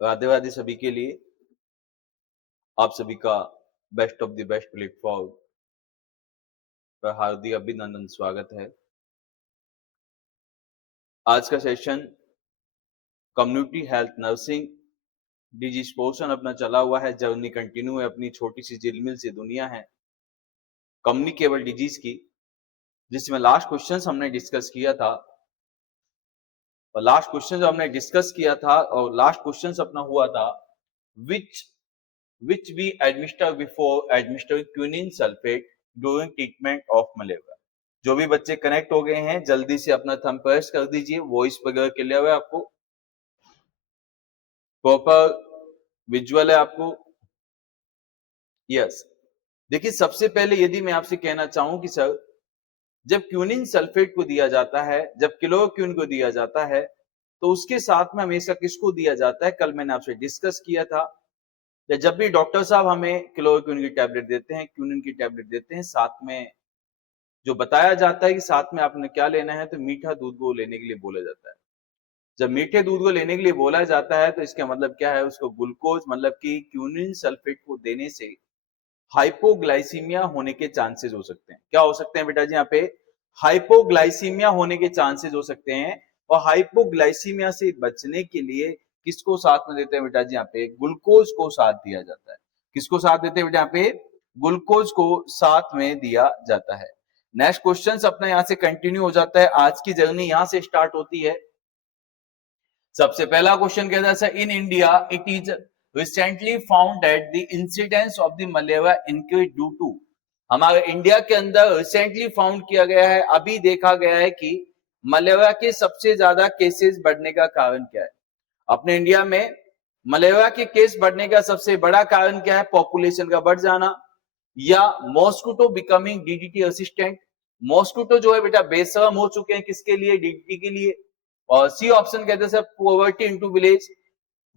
राधे राधे सभी के लिए। आप सभी का best of the best platform पर हार्दिक अभिनंदन स्वागत है। आज का session community health nursing disease portion अपना चला हुआ है, जर्नी कंटिन्यू है, अपनी छोटी सी झिलमिल सी दुनिया है कम्युनिकेबल डिजीज की, जिसमें लास्ट क्वेश्चन हमने डिस्कस किया था। और लास्ट क्वेश्चन जो हमने डिस्कस किया था और लास्ट क्वेश्चन अपना हुआ था, which we administer before administering quinine sulfate during treatment of malaria। जो भी बच्चे कनेक्ट हो गए हैं जल्दी से अपना थंब प्रेस कर दीजिए, वॉइस वगैरह क्लियर है, आपको प्रॉपर विजुअल है आपको। यस, देखिए सबसे पहले यदि मैं आपसे कहना चाहूं कि सर जब क्विनिन सल्फेट को दिया जाता है, जब क्लोरोक्विन को दिया जाता है, तो उसके साथ में हमेशा किसको दिया जाता है? कल मैंने आपसे डिस्कस किया था, जब भी डॉक्टर साहब हमें क्लोरोक्विन की टैबलेट देते हैं, क्विनिन की टैबलेट देते हैं, साथ में जो बताया जाता है कि साथ में आपने क्या लेना है, तो मीठा दूध को लेने के लिए बोला जाता है। जब मीठे दूध को लेने के लिए बोला जाता है तो इसका मतलब क्या है? उसको ग्लूकोज मतलब कि क्विनिन सल्फेट को देने से हाइपोग्लाइसीमिया होने के चांसेस हो सकते हैं। क्या हो सकते हैं बेटा जी? यहाँ पे हाइपोग्लाइसीमिया होने के चांसेस हो सकते हैं। और हाइपोग्लाइसीमिया से बचने के लिए किसको साथ में देते हैं बेटा जी? यहाँ पे ग्लूकोज को साथ दिया जाता है। किसको साथ देते हैं बेटा? यहाँ पे ग्लूकोज को साथ में दिया जाता है। नेक्स्ट क्वेश्चन अपना यहां से कंटिन्यू हो जाता है। आज की जर्नी यहां से स्टार्ट होती है। सबसे पहला क्वेश्चन कहता है, in India it is recently found that the incidence of the malaria increase due to. हमारे इंडिया के अंदर रिसेंटली फाउंड किया गया है, अभी देखा गया है कि मलेरिया के सबसे ज्यादा केसेस बढ़ने का कारण क्या है? अपने इंडिया में मलेरिया के केस बढ़ने का सबसे बड़ा कारण क्या है? पॉपुलेशन का बढ़ जाना या mosquito becoming DDT assistant. Mosquito जो है बेटा बेशर्म हो चुके हैं, किसके लिए? डीडीटी के लिए। और सी ऑप्शन कहते हैं पॉवर्टी इनटू विलेज,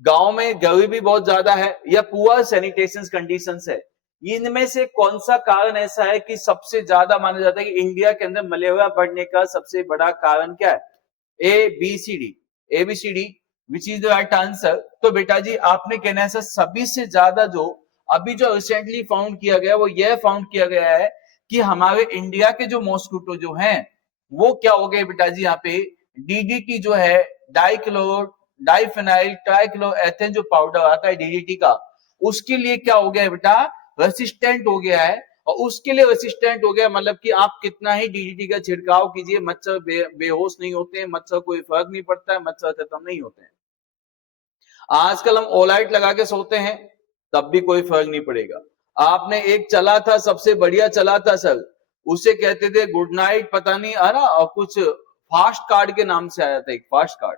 गांव में गरीबी बहुत ज्यादा है, या पुअर सैनिटेशन कंडीशंस है। इनमें से कौन सा कारण ऐसा है कि सबसे ज्यादा माना जाता है कि इंडिया के अंदर मलेरिया बढ़ने का सबसे बड़ा कारण क्या है? A B C D, A B C D which is the right answer. तो बेटा जी आपने कहना है सर सभी से ज्यादा जो अभी जो रिसेंटली फाउंड किया गया वो यह फाउंड किया गया है कि हमारे इंडिया के जो मॉस्किटो जो हैं वो क्या हो गए बेटा जी? यहाँ पे डीडीटी जो है डाइफेनाइल ट्राइक्लोएथेन जो पाउडर आता है डीडीटी का, उसके लिए क्या हो गया है बेटा? रेसिस्टेंट हो गया है। और उसके लिए रेसिस्टेंट हो गया मतलब कि आप कितना ही डीडीटी का छिड़काव कीजिए, मच्छर बेहोश नहीं होते हैं, मच्छर कोई फर्क नहीं पड़ता है, मच्छर खत्म नहीं होते हैं। आजकल हम ओलाइट लगा के सोते हैं तब भी कोई फर्क नहीं पड़ेगा। आपने एक चला था, सबसे बढ़िया चला था सर, उसे कहते थे गुड नाइट, पता नहीं है ना, और कुछ फास्ट कार्ड के नाम से आया था, एक फास्ट कार्ड।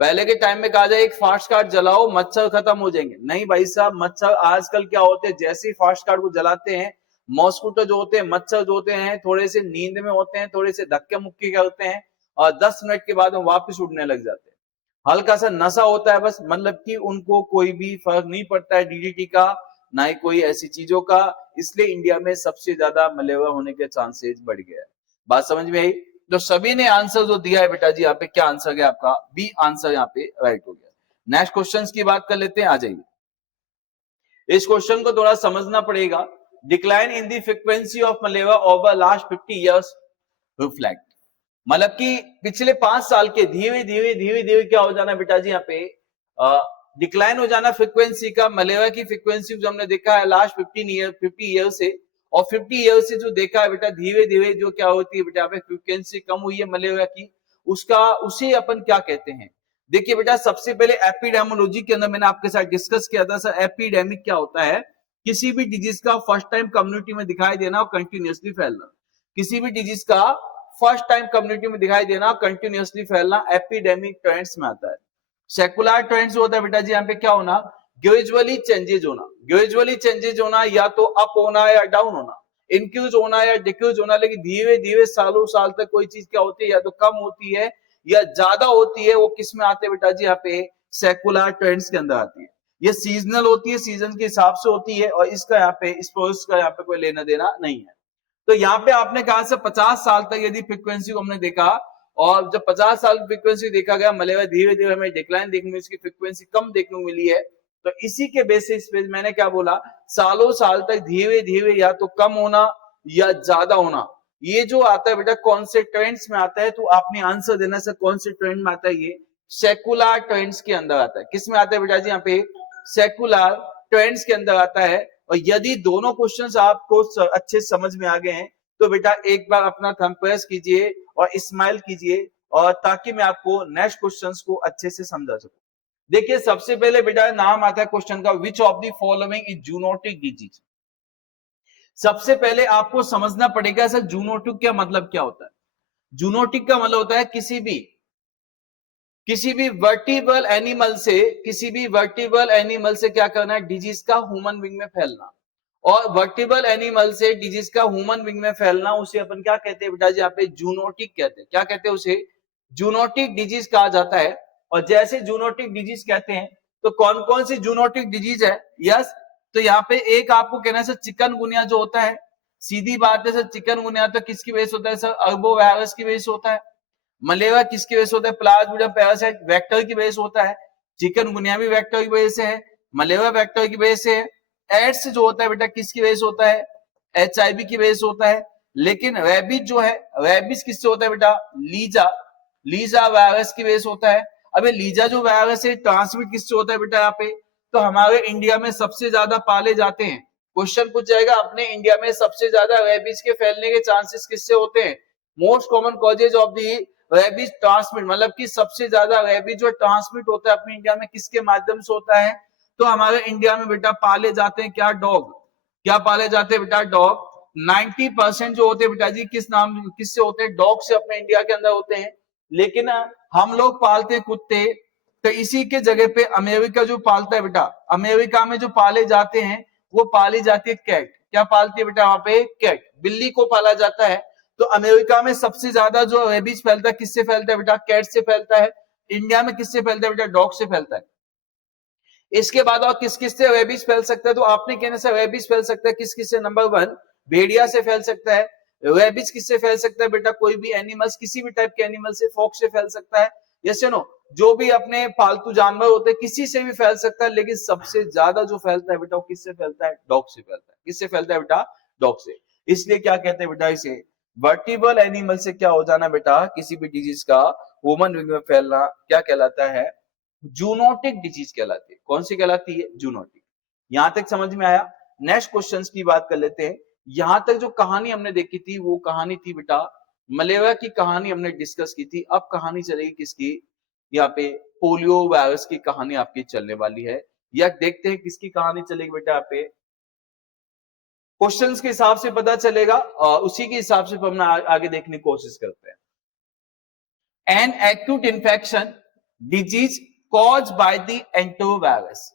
पहले के टाइम में कहा जाए एक फास्ट कार्ड जलाओ मच्छर खत्म हो जाएंगे। नहीं भाई साहब, मच्छर आजकल क्या होते हैं, जैसे ही फास्ट कार्ड को जलाते हैं, मॉस्किटो जो होते हैं, मच्छर जो होते हैं, थोड़े से नींद में होते हैं, थोड़े से धक्के मुक्के करते हैं और 10 मिनट के बाद वो वापस उड़ने लग जाते हैं। हल्का सा नशा होता है बस, मतलब कि उनको कोई भी फर्क नहीं पड़ता है डीडीटी का, ना ही कोई ऐसी चीजों का। इसलिए इंडिया में सबसे ज्यादा मलेरिया होने के चांसेस बढ़ गया है। बात समझ में आई? तो सभी ने आंसर जो दिया है बेटा जी, यहाँ पे क्या आंसर है आपका? बी आंसर यहाँ पे राइट हो गया। नेक्स्ट क्वेश्चन की बात कर लेते हैं, आ जाइए। इस क्वेश्चन को थोड़ा समझना पड़ेगा। Decline in the frequency of malaria over last 50 years reflect, मतलब कि पिछले 5 साल के धीरे धीरे क्या हो जाना बेटा जी? यहाँ पे डिक्लाइन हो जाना फ्रीक्वेंसी का। मलेरिया की फ्रीक्वेंसी जो हमने देखा है लास्ट 50 ईयर से, और 50 ईयर से जो देखा है बेटा धीरे धीरे जो क्या होती है बेटा, यहाँ पे फ्रीक्वेंसी कम हुई है मलेरिया की, उसका उसे अपन क्या कहते हैं? देखिए बेटा सबसे पहले एपिडेमोलॉजी के अंदर मैंने आपके साथ डिस्कस किया था सर, एपिडेमिक क्या होता है? किसी भी डिजीज का फर्स्ट टाइम कम्युनिटी में दिखाई देना और कंटिन्यूअसली फैलना। किसी भी डिजीज का फर्स्ट टाइम कम्युनिटी में दिखाई देना, कंटिन्यूअसली फैलना, एपिडेमिक ट्रेंड्स में आता है। सेकुलर ट्रेंड्स होता है बेटा जी यहाँ पे क्या होना? ग्रेजुअली चेंजेज होना। ग्रेजुअली चेंजेज होना या तो अप होना या डाउन होना, इंक्रीज होना या डिक्रीज होना, लेकिन धीरे धीरे सालों साल तक कोई चीज क्या होती है, या तो कम होती है या ज्यादा होती है। वो किस में आते हैं बेटा जी? यहाँ पे सेकुलर ट्रेंड्स के अंदर आती है। ये सीजनल होती है, सीजन के हिसाब से होती है, और इसका यहाँ पे इस प्रोसेस का यहाँ पे कोई लेना देना नहीं है। तो यहाँ पे आपने कहा से 50 साल तक यदि फ्रीक्वेंसी को हमने देखा, और जब 50 साल फ्रीक्वेंसी देखा गया, मलेवा धीरे धीरे हमें डिक्लाइन देखने में, इसकी फ्रीक्वेंसी कम देखने को मिली है। तो इसी के बेसिस पे मैंने क्या बोला, सालों साल तक धीरे धीरे या तो कम होना या ज्यादा होना, ये जो आता है बेटा कौन से ट्रेंड्स में आता है, तो आपने आंसर देना सर कौन से ट्रेंड में आता है, ये सेकुलर ट्रेंड्स के अंदर आता है। किस में आता है बेटा जी, यहाँ पे सेकुलर ट्रेंड्स के अंदर आता है। और यदि दोनों क्वेश्चंस आपको अच्छे समझ में आ गए हैं तो बेटा एक बार अपना थंब प्रेस कीजिए और स्माइल कीजिए, और ताकि मैं आपको नेक्स्ट क्वेश्चंस को अच्छे से समझा सकूं। देखिए सबसे पहले बेटा नाम आता है क्वेश्चन का, विच of the following is zoonotic disease. सबसे पहले आपको समझना पड़ेगा सर जूनोटिक का मतलब क्या होता है। जूनोटिक का मतलब होता है किसी भी वर्टिबल एनिमल से क्या करना है, डिजीज का ह्यूमन बीइंग में फैलना। और वर्टिबल एनिमल से डिजीज का ह्यूमन बीइंग में फैलना, उसे अपन क्या कहते हैं बेटा जी, यहाँ पे जूनोटिक कहते हैं। क्या कहते हैं उसे, जूनोटिक डिजीज कहा जाता है। और जैसे जूनोटिक डिजीज कहते हैं तो कौन कौन सी जूनोटिक डिजीज है, यस, तो यहाँ पे एक आपको कहना है सर चिकनगुनिया जो होता है, सीधी बात है सर, चिकनगुनिया तो किसकी वजह से होता है सर, अरबो वायरस की वजह से होता है। मलेरिया किसकी वजह से होता है, प्लाज्मोडियम पैरासाइट वेक्टर की वजह से होता है। चिकनगुनिया भी वेक्टर की वजह से है, मलेरिया वेक्टर की वजह से है। एड्स जो होता है बेटा किसकी वजह से होता है, HIV की वजह से होता है। लेकिन रैबिज जो है, रैबिज किससे होता है बेटा, लीजा वायरस की वजह से होता है। अबे लीजा जो वायरस है ट्रांसमिट किससे होता है बेटा, यहाँ पे तो हमारे इंडिया में सबसे ज्यादा पाले जाते हैं। क्वेश्चन पूछ जाएगा अपने इंडिया में सबसे ज्यादा रैबिज के फैलने के चांसेस किससे होते हैं, most common causes of the rabies transmit, मतलब कि सबसे ज्यादा रैबिज जो ट्रांसमिट होता है अपने इंडिया में किसके माध्यम से होता है, तो हमारे इंडिया में बेटा पाले जाते हैं क्या, डॉग। क्या पाले जाते हैं बेटा, डॉग। 90% जो होते हैं बेटा जी किससे होते हैं, डॉग से अपने इंडिया के अंदर होते हैं। लेकिन हम लोग पालते हैं कुत्ते, तो इसी के जगह पे अमेरिका जो पालता है बेटा, अमेरिका में जो पाले जाते हैं वो पाली जाती है कैट। क्या पालती है बेटा वहां पे, कैट, बिल्ली को पाला जाता है। तो अमेरिका में सबसे ज्यादा जो रेबीज फैलता है किससे फैलता है बेटा, कैट से फैलता है। इंडिया में किससे फैलता है बेटा, डॉग से फैलता है। इसके बाद और किस किस से रेबीज फैल सकता है, तो आपने कहने से रेबीज फैल सकता है किस किस से, नंबर 1 भेड़िया से फैल सकता है। रेबीज किससे फैल सकता है बेटा, कोई भी एनिमल्स, किसी भी टाइप के एनिमल से, फॉक्स से फैल सकता है। यस या नो, जो भी अपने पालतू जानवर होते हैं किसी से भी फैल सकता है। लेकिन सबसे ज्यादा जो फैलता है बेटा वो किससे फैलता है, डॉग से फैलता है। किससे फैलता है बेटा, डॉग से। इसलिए क्या कहते हैं बेटा इसे, वर्टिबल एनिमल से क्या हो जाना बेटा, किसी भी डिजीज का ह्यूमन बीइंग में फैलना क्या कहलाता है, जूनोटिक डिजीज कहलाती है। कौन सी कहलाती है, जूनोटिक। यहां तक समझ में आया। नेक्स्ट क्वेश्चन की बात कर लेते हैं। यहां तक जो कहानी हमने देखी थी वो कहानी थी बेटा मलेरिया की कहानी हमने डिस्कस की थी। अब कहानी चलेगी किसकी, यहाँ पे पोलियो वायरस की कहानी आपकी चलने वाली है। या देखते हैं किसकी कहानी चलेगी बेटा, यहाँ पे क्वेश्चंस के हिसाब से पता चलेगा, उसी के हिसाब से हम आगे देखने की कोशिश करते हैं। An acute infection disease cause by the enterovirus.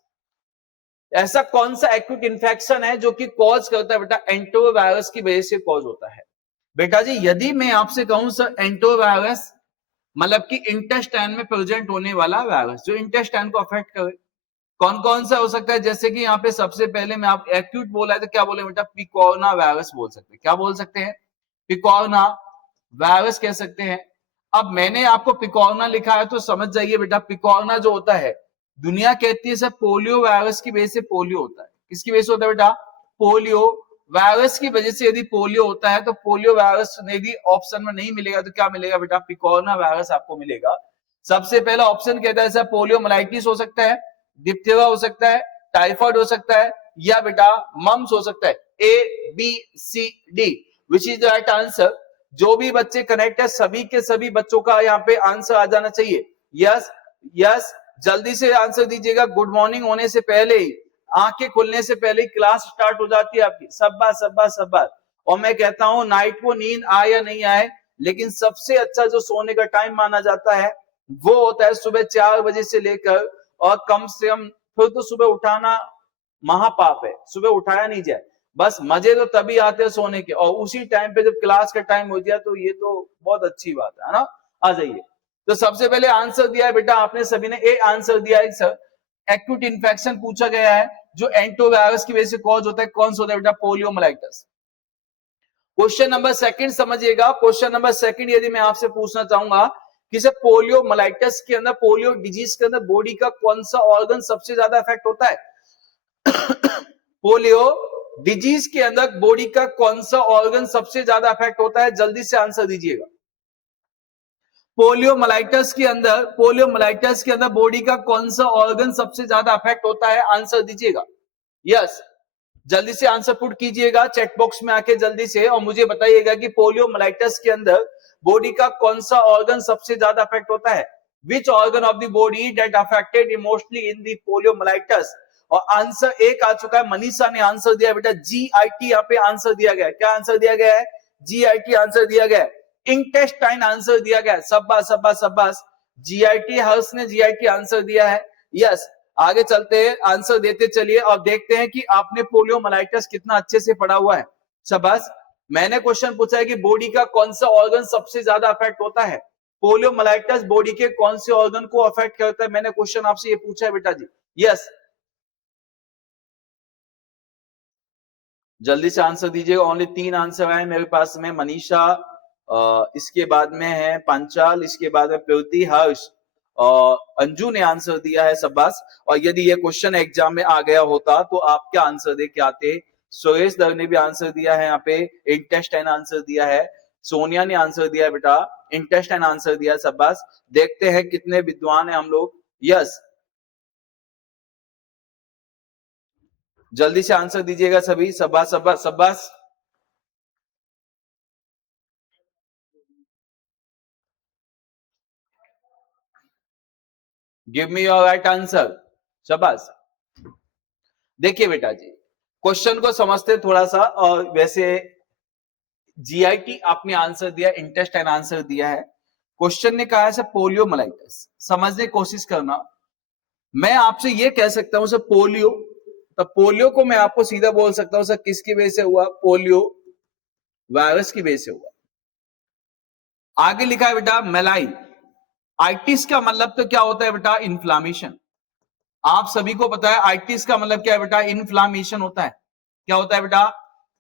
ऐसा कौन सा एक्यूट इन्फेक्शन है जो कि कॉज करता है बेटा, एंटोवायरस की वजह से कॉज होता है। बेटा जी यदि मैं आपसे कहूं सर एंटोवायरस मतलब कि इंटेस्टाइन में प्रेजेंट होने वाला वायरस जो इंटेस्टाइन को अफेक्ट करे, कौन कौन सा हो सकता है। जैसे कि यहाँ पे सबसे पहले मैं आप एक्यूट बोला है तो क्या बोले बेटा, पिकोरना वायरस बोल सकते हैं। क्या बोल सकते हैं, पिकोरना वायरस कह सकते हैं। अब मैंने आपको पिकोरना लिखा है तो समझ जाइए बेटा, पिकोरना जो होता है दुनिया कहती है सर पोलियो वायरस की वजह से पोलियो होता है। किसकी वजह से होता है बेटा, पोलियो वायरस की वजह से यदि पोलियो होता है तो पोलियो वायरस यदि ऑप्शन में नहीं मिलेगा तो क्या मिलेगा बेटा, पिकोरना वायरस आपको मिलेगा। सबसे पहला ऑप्शन कहता है सर पोलियोमाइलाइटिस हो सकता है, डिप्थीरिया हो सकता है, टाइफाइड हो सकता है, या बेटा मम्स हो सकता है। ABCD which is the right answer. जो भी बच्चे कनेक्ट है सभी के सभी बच्चों का यहाँ पे आंसर आ जाना चाहिए। यस यस, जल्दी से आंसर दीजिएगा। गुड मॉर्निंग होने से पहले ही, आंखें खुलने से पहले ही क्लास स्टार्ट हो जाती है आपकी। सब बात। और मैं कहता हूं नाइट को नींद आए या नहीं आए, लेकिन सबसे अच्छा जो सोने का टाइम माना जाता है वो होता है सुबह 4 बजे से लेकर, और कम से कम फिर तो सुबह उठाना महापाप है, सुबह उठाया नहीं जाए। बस मजे तो तभी आते हैं सोने के, और उसी टाइम पे जब क्लास का टाइम हो गया तो ये तो बहुत अच्छी बात है ना। आ जाइए। तो सबसे पहले आंसर दिया है बेटा आपने सभी ने, ए आंसर दिया है सर। एक्यूट इन्फेक्शन पूछा गया है जो एंटोवायरस की वजह से कॉज होता है, कौन सा होता है बेटा? पोलियोमाइलाइटिस। क्वेश्चन नंबर सेकंड समझिएगा। क्वेश्चन नंबर सेकंड यदि मैं आपसे पूछना चाहूंगा कि सर पोलियोमाइलाइटिस के अंदर, पोलियो डिजीज के अंदर बॉडी का कौन सा ऑर्गन सबसे ज्यादा अफेक्ट होता है? पोलियो डिजीज के अंदर बॉडी का कौन सा ऑर्गन सबसे ज्यादा अफेक्ट होता है? जल्दी से आंसर दीजिएगा। पोलियोमाइलाइटिस के अंदर बॉडी का कौन सा ऑर्गन सबसे ज्यादा अफेक्ट होता है? आंसर दीजिएगा। यस, जल्दी से आंसर पुट कीजिएगा चैट बॉक्स में आके जल्दी से, और मुझे बताइएगा कि पोलियोमाइलाइटिस के अंदर बॉडी का कौन सा ऑर्गन सबसे ज्यादा अफेक्ट होता है? Which organ of the body that affected emotionally in the poliomyelitis? और आंसर एक आ चुका है, मनीषा ने आंसर दिया बेटा GIT। यहाँ पे आंसर दिया गया है, क्या आंसर दिया गया है? GIT आंसर दिया गया है। इंटेस्टाइन आंसर दिया गया है, शाबाश शाबाश शाबाश। GIT, हर्ष ने GIT आंसर दिया है। यस, आगे चलते हैं, आंसर देते चलिए और देखते हैं कि आपने पोलियोमाइलाइटिस कितना अच्छे से पढ़ा हुआ है। शाबाश। मैंने क्वेश्चन पूछा है कि बॉडी का कौन सा ऑर्गन सबसे ज्यादा अफेक्ट होता है? पोलियोमाइलाइटिस बॉडी के कौन से ऑर्गन को अफेक्ट करता है? मैंने क्वेश्चन आपसे ये पूछा है बेटा जी। यस, जल्दी से आंसर दीजिएगा। ओनली 3 आंसर आए मेरे पास में। मनीषा, इसके बाद में है पंचाल, इसके बाद में प्रवृत्ति, हर्ष और अंजू ने आंसर दिया है, शाबाश। और यदि ये क्वेश्चन एग्जाम में आ गया होता तो आप क्या आंसर दे के आते? सुरेश दर ने भी आंसर दिया है, यहाँ पे इंटेस्टाइन आंसर दिया है। सोनिया ने आंसर दिया है बेटा, इंटेस्टाइन आंसर दिया, शाबाश। देखते हैं कितने विद्वान है हम लोग। यस, जल्दी से आंसर दीजिएगा सभी, शाबाश शाबाश शाबाश। Give me your right answer, शाबाश। देखिए बेटा जी, क्वेश्चन को समझते थोड़ा सा। और वैसे GIT आपने आंसर दिया, इंटेस्टाइन आंसर दिया है। क्वेश्चन ने कहा है सर पोलियोमाइलाइटिस, समझने की कोशिश करना। मैं आपसे ये कह सकता हूं सर पोलियो, तो पोलियो को मैं आपको सीधा बोल सकता हूं सर किसकी वजह से हुआ? पोलियो वायरस की वजह से हुआ। आगे लिखा है बेटा मेलाई। आइटिस का मतलब तो क्या होता है बेटा? इन्फ्लामेशन। आप सभी को पता है आइटिस का मतलब क्या है बेटा? इन्फ्लामेशन होता है। क्या होता है बेटा?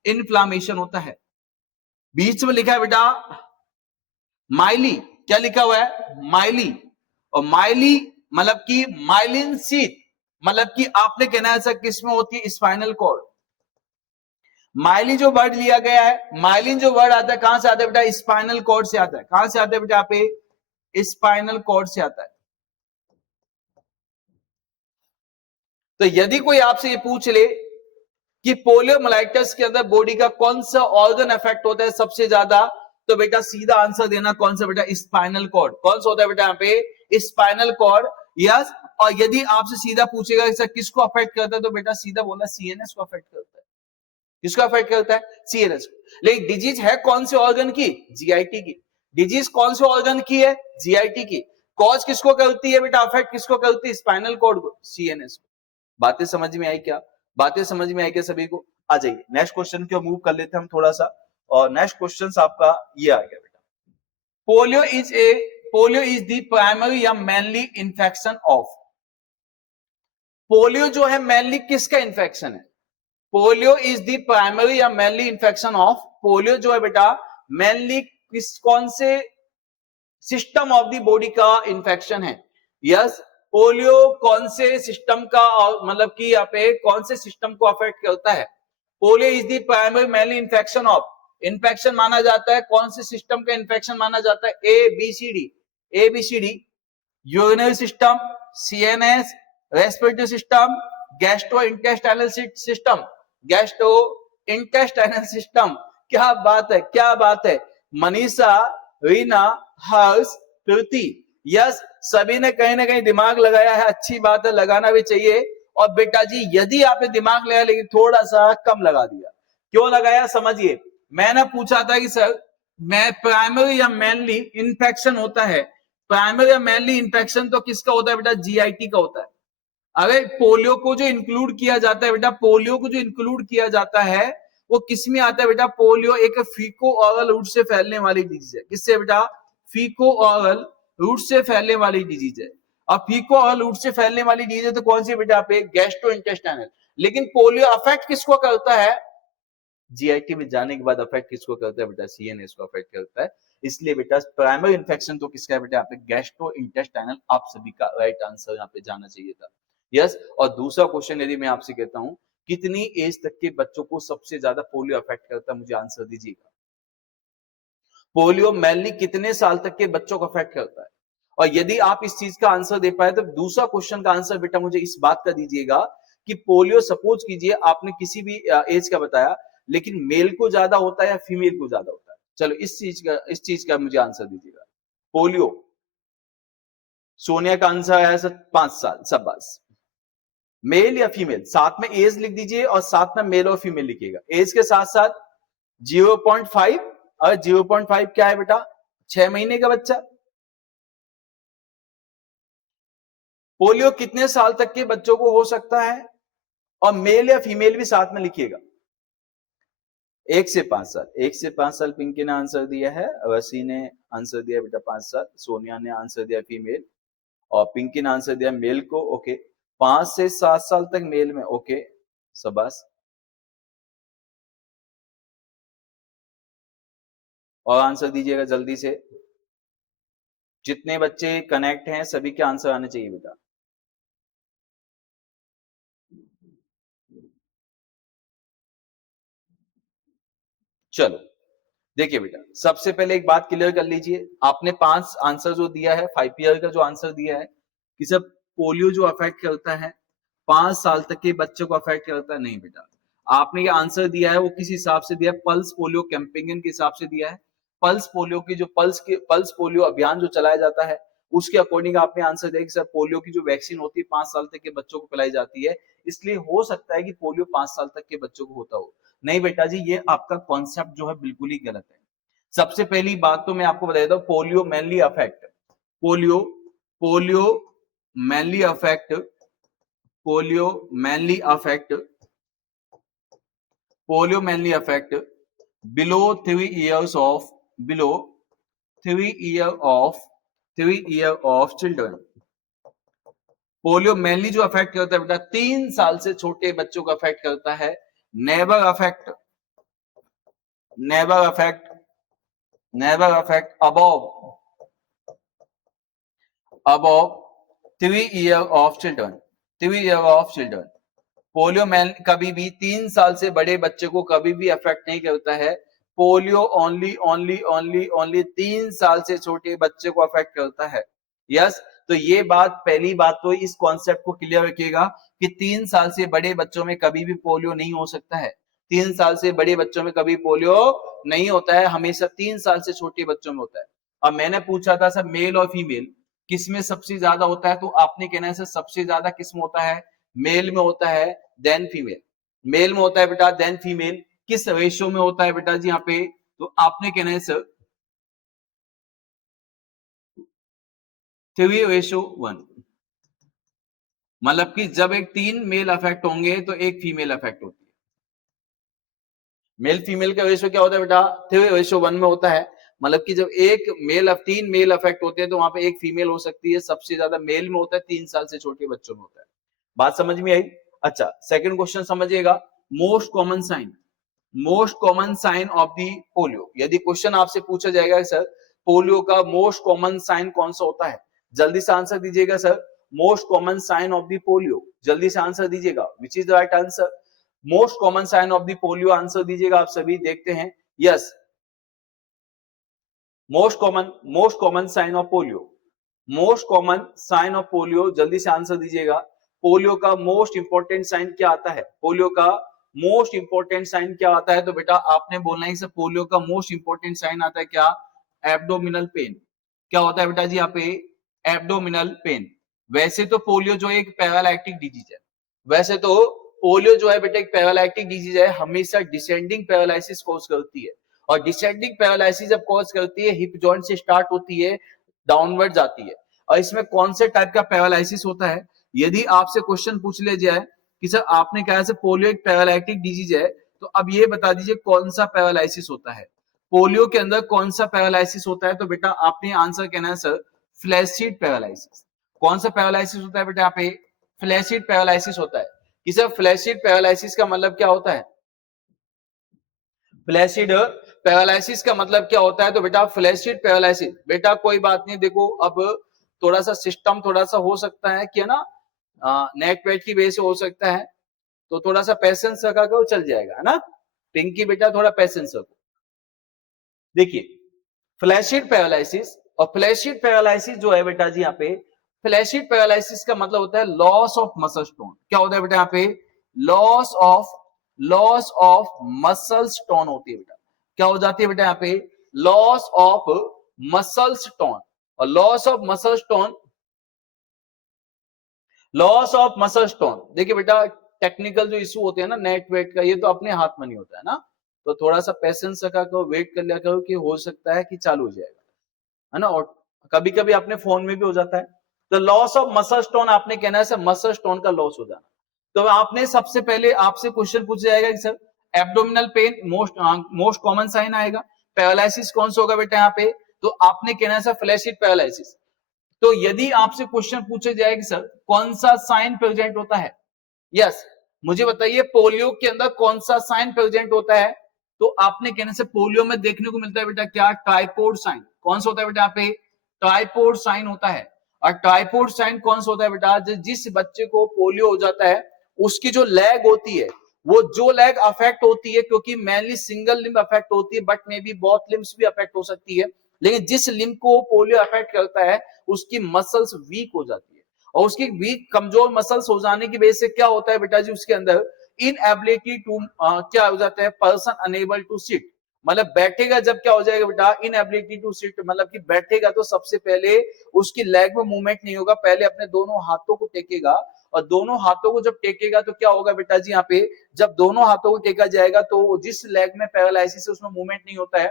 इन्फ्लामेशन होता है। बीच में लिखा है बेटा माइली, क्या लिखा हुआ है? माइली। और माइली मतलब कि माइलिन शीथ, मतलब कि आपने कहना है सर किसमें होती है? Spinal cord. माइली जो वर्ड लिया गया है, माइलिन जो वर्ड आता है कहां से आता है बेटा? स्पाइनल कॉर्ड से आता है। कहां से आता है बेटा? यहाँ पे स्पाइनल कॉर्ड से आता है। तो यदि कोई आपसे ये पूछ ले कि पोलियोमाइलाइटिस के अंदर बॉडी का कौन सा ऑर्गन अफेक्ट होता है सबसे ज्यादा, तो बेटा सीधा आंसर देना कौन सा बेटा? Spinal cord. कौन सा होता है बेटा? यहाँ पे स्पाइनल कॉर्ड। यस, और यदि आपसे सीधा पूछेगा कि सर किसको अफेक्ट करता है, तो बेटा सीधा बोलना CNS को अफेक्ट करता है। किसको अफेक्ट करता है? CNS को। लेकिन डिजीज है कौन से ऑर्गन की? GIT की। डिजीज कौन से ऑर्गन की है? GIT की। कॉज किसको करती है बेटा? अफेक्ट किसको करती है? स्पाइनल कॉर्ड को, CNS को। बातें समझ में आई क्या? बातें समझ में आई क्या सभी को? आ जाइए नेक्स्ट क्वेश्चन को मूव कर लेते हैं हम थोड़ा सा। और नेक्स्ट क्वेश्चन आपका ये आ गया बेटा, पोलियो इज द प्राइमरी या मेनली इन्फेक्शन ऑफ। पोलियो जो है मेनली किसका इन्फेक्शन है? पोलियो इज द प्राइमरी या मेनली इन्फेक्शन ऑफ। पोलियो जो है बेटा मेनली कौन से सिस्टम ऑफ द बॉडी का इन्फेक्शन है? यस, पोलियो कौन से सिस्टम का, मतलब कि यहाँ पे कौन से सिस्टम को अफेक्ट करता है? Polio is the primary mainly infection of. Infection माना जाता है कौन से सिस्टम का इन्फेक्शन माना जाता है? ABCD, urinary system, CNS, respiratory system, gastro intestinal system. क्या बात है, क्या बात है। मनीषा, रीना, हर्ष, प्रवृत्ति, यस, सभी ने कहीं ना कहीं दिमाग लगाया है। अच्छी बात है, लगाना भी चाहिए। और बेटा जी यदि आपने दिमाग लगाया लेकिन थोड़ा सा कम लगा दिया, क्यों लगाया समझिए। मैंने पूछा था कि सर मैं प्राइमरी या मेनली इन्फेक्शन होता है, प्राइमरी या मेनली इन्फेक्शन तो किसका होता है बेटा? GIT का होता है। अगर पोलियो को जो इंक्लूड किया जाता है बेटा, पोलियो को जो इंक्लूड किया जाता है वो किसमें आता है बेटा? पोलियो एक फीको ऑरल रूट से फैलने वाली डिजीज है। किससे बेटा? फीको ऑरल रूट से फैलने वाली डिजीज है। अब फीको और लूट से फैलने वाली डिजीज है तो कौन सी बेटा पे गैस्ट्रो इंटेस्टाइनल। लेकिन पोलियो अफेक्ट किसको करता है, जीआईटी में जाने के बाद अफेक्ट किसको करता है बेटा, सीएनएस को अफेक्ट करता है। इसलिए बेटा प्राइमरी इन्फेक्शन तो किसका है बेटा यहाँ पे, गैस्ट्रो इंटेस्टाइनल। आप सभी का राइट आंसर यहाँ पे जाना चाहिए था। यस। और दूसरा क्वेश्चन यदि मैं आपसे कहता हूं कितनी एज तक के बच्चों को सबसे ज्यादा पोलियो अफेक्ट करता है, मुझे आंसर दीजिएगा। पोलियो मेनली कितने साल तक के बच्चों को अफेक्ट करता है। और यदि आप इस चीज का आंसर दे पाए तो दूसरा क्वेश्चन का आंसर बेटा मुझे इस बात का दीजिएगा कि पोलियो सपोज कीजिए आपने किसी भी एज का बताया, लेकिन मेल को ज्यादा होता है या फीमेल को ज्यादा होता है। चलो इस चीज का मुझे आंसर दीजिएगा। पोलियो, सोनिया का आंसर है सर 5 साल, सब बस। मेल या फीमेल, साथ में एज लिख दीजिए और साथ में मेल और फीमेल लिखिएगा। एज के साथ साथ 0.5 और 0.5 क्या है बेटा, 6 महीने का बच्चा। पोलियो कितने साल तक के बच्चों को हो सकता है, और मेल या फीमेल भी साथ में लिखिएगा। 1 से 5 साल, 1 से 5 साल पिंकी ने आंसर दिया है, वसी ने आंसर दिया बेटा 5 साल, सोनिया ने आंसर दिया फीमेल, और पिंकी ने आंसर दिया मेल को। ओके, 5 से 7 साल तक मेल में। ओके, शाबाश। और आंसर दीजिएगा जल्दी से, जितने बच्चे कनेक्ट हैं सभी के आंसर आने चाहिए बेटा। चलो देखिए बेटा, सबसे पहले एक बात क्लियर कर लीजिए, आपने 5 आंसर जो दिया है, 5 ईयर का जो आंसर दिया है कि सब पोलियो जो अफेक्ट करता है 5 साल तक के बच्चों को अफेक्ट करता है, नहीं बेटा। आपने ये आंसर दिया है वो किस हिसाब से दिया है, पल्स पोलियो कैंपेनिंग के हिसाब से दिया है। पल्स पोलियो की जो पल्स पोलियो अभियान जो चलाया जाता है उसके अकॉर्डिंग आपने आंसर दिया कि सर पोलियो की जो वैक्सीन होती है 5 साल तक के बच्चों को पिलाई जाती है, इसलिए हो सकता है कि पोलियो 5 साल तक के बच्चों को होता हो। नहीं बेटा जी, ये आपका कॉन्सेप्ट जो है बिल्कुल ही गलत है। सबसे पहली बात तो मैं आपको बता देता हूं, polio mainly affect, polio polio mainly affect polio mainly affect polio mainly affect below 3 years of below 3 year of children. Polio mainly जो अफेक्ट करता है बेटा 3 साल से छोटे बच्चों को अफेक्ट करता है। Never affect never affect never affect above 3 year of children 3 year of children. Polio main कभी भी 3 साल से बड़े बच्चे को कभी भी अफेक्ट नहीं करता है। पोलियो ओनली 3 साल से छोटे बच्चे को अफेक्ट करता है। यस, तो ये बात, पहली बात तो इस कॉन्सेप्ट को क्लियर रखिएगा कि 3 साल से बड़े बच्चों में कभी भी पोलियो नहीं हो सकता है। 3 साल से बड़े बच्चों में कभी पोलियो नहीं होता है, हमेशा 3 साल से छोटे बच्चों में होता है। अब मैंने पूछा था सर मेल और फीमेल किसमें सबसे ज्यादा होता है, तो आपने कहना है सर सबसे ज्यादा किसमें होता है, मेल में होता है देन फीमेल। मेल में होता है बेटा देन फीमेल। किस रेशियो में होता है बेटा जी यहाँ पे, तो आपने कहना है सर 3:1, मतलब कि जब एक 3 मेल अफेक्ट होंगे तो एक फीमेल अफेक्ट होती है। मेल फीमेल का रेशियो क्या होता है बेटा, 3:1 में होता है। मतलब कि जब एक मेल 3 मेल अफेक्ट होते हैं तो वहां पे एक फीमेल हो सकती है। सबसे ज्यादा मेल में होता है, 3 साल से छोटे बच्चों में होता है। बात समझ में आई। अच्छा, सेकंड क्वेश्चन समझिएगा, most common sign of the polio. यदि क्वेश्चन आपसे पूछा जाएगा सर पोलियो का मोस्ट कॉमन साइन कौन सा होता है, जल्दी से आंसर दीजिएगा sir. Most common sign of the polio, जल्दी से आंसर दीजिएगा, which is the right answer. Most common sign of the polio, answer दीजिएगा आप सभी, देखते हैं। Yes, most common sign of polio, most common sign of polio, जल्दी से आंसर दीजिएगा। पोलियो का मोस्ट इंपॉर्टेंट साइन क्या आता है, पोलियो का मोस्ट इंपॉर्टेंट साइन क्या आता है, तो बेटा आपने बोलना है सर पोलियो का मोस्ट इंपॉर्टेंट साइन आता है क्या, एब्डोमिनल पेन। क्या होता है बेटा जी यहाँ पे, एब्डोमिनल पेन। वैसे तो पोलियो जो एक पैरालाइटिक डिजीज है, वैसे तो पोलियो जो है बेटा एक पैरालाइटिक डिजीज है, हमेशा डिसेंडिंग पैरालिसिस कॉज करती है। और डिसेंडिंग पैरालिसिस जब कॉज करती है, हिप जॉइंट से स्टार्ट होती है, डाउनवर्ड जाती है। और इसमें कौन से टाइप का पैरालिसिस होता है, यदि आपसे क्वेश्चन पूछ लिया जाए कि सर आपने कहा से पोलियो एक पैरालाइटिक डिजीज है, तो अब ये बता दीजिए कौन सा पैरालिसिस होता है, पोलियो के अंदर कौन सा पैरालिसिस होता है, तो बेटा आपने आंसर कहना है सर फ्लैसिड पैरालिसिस। कौन सा पैरालिसिस होता है बेटा यहाँ पे? फ्लैसिड पैरालिसिस होता है। कि सर फ्लैसिड पैरालिसिस का मतलब क्या होता है? फ्लैसिड पैरालिसिस का मतलब क्या होता है? तो बेटा फ्लैसिड पैरालिसिस, बेटा कोई बात नहीं, देखो अब थोड़ा सा सिस्टम थोड़ा सा हो सकता है कि है ना नेट वेट की वजह से हो सकता है, तो थोड़ा सा पेशेंस रखा करो, चल जाएगा, है ना। पिंकी बेटा थोड़ा पेशेंस रखो। देखिए फ्लैसिड पैरालिसिस, और फ्लैसिड पैरालिसिस जो है बेटा जी यहाँ पे, फ्लैसिड पैरालिसिस का मतलब होता है लॉस ऑफ मसल टोन। क्या होता है बेटा यहाँ पे? लॉस ऑफ मसल टोन होती है बेटा। क्या हो जाती है बेटा यहाँ पे? Loss of muscle tone. और loss of muscle tone, loss of muscle tone, देखिए बेटा टेक्निकल जो इशू होते हैं ना नेट वेट का, ये तो अपने हाथ में नहीं होता है ना, तो थोड़ा सा पेशेंस रखा करो, वेट कर लिया करो कि हो सकता है कि चालू हो जाएगा, है ना। और कभी कभी अपने फोन में भी हो जाता है। तो लॉस ऑफ मसल टोन आपने कहना है सर मसल टोन का लॉस हो जाना। तो आपने सबसे पहले आपसे क्वेश्चन पूछा जाएगा कि sir abdominal pain most common sign आएगा, पैरालिसिस कौन सा होगा बेटा यहाँ पे? तो आपने कहना है सर फ्लैसिड पैरालिसिस। तो यदि आपसे क्वेश्चन पूछे जाए कि सर कौन सा साइन प्रेजेंट होता है, यस मुझे बताइए पोलियो के अंदर कौन सा साइन प्रेजेंट होता है? तो आपने कहने से पोलियो में देखने को मिलता है बेटा क्या? Tripod sign. कौन सा होता है बेटा यहाँ पे? ट्राइपोड साइन होता है। और ट्राइपोड साइन कौन सा होता है बेटा? जिस बच्चे को पोलियो हो जाता है उसकी जो लेग होती है, वो जो लेग अफेक्ट होती है, क्योंकि मेनली सिंगल लिम्ब अफेक्ट होती है but may be both limbs भी अफेक्ट हो सकती है, लेकिन जिस लिम्ब को पोलियो अफेक्ट करता है उसकी मसल्स वीक हो जाती है, और उसकी वीक कमजोर मसल्स हो जाने की वजह से क्या होता है बेटा जी? उसके अंदर इनएबिलिटी टू क्या हो जाता है? पर्सन अनेबल टू सिट, मतलब बैठेगा जब क्या हो जाएगा बेटा? इनएबिलिटी टू सिट, मतलब कि बैठेगा तो सबसे पहले उसकी लेग में मूवमेंट नहीं होगा, पहले अपने दोनों हाथों को टेकेगा, और दोनों हाथों को जब टेकेगा तो क्या होगा बेटा जी यहाँ पे? जब दोनों हाथों को टेका जाएगा तो जिस लेग में पैरालिसिस है उसमें मूवमेंट नहीं होता है,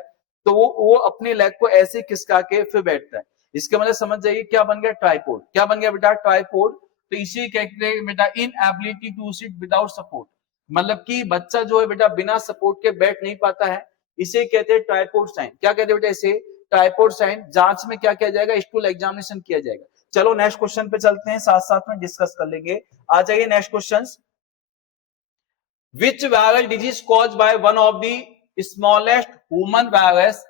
तो वो अपने लेग को ऐसे खिसका के फिर बैठता है। इसके मतलब समझ जाइए क्या बन गया? ट्राइपोड। क्या बन गया बेटा? ट्राइपोड। तो इसी कहते हैं बेटा inability to sit without support, मतलब कि बच्चा जो है बेटा बिना सपोर्ट के बैठ नहीं पाता है, इसे कहते हैं ट्राइपोड साइन। क्या कहते हैं बेटा इसे? Tripod sign. जांच में क्या किया जाएगा? स्टूल एग्जामिनेशन किया जाएगा। चलो नेक्स्ट क्वेश्चन पे चलते हैं, साथ साथ में डिस्कस कर लेंगे। आ जाइए next question. Which viral disease caused by one of the smallest human virus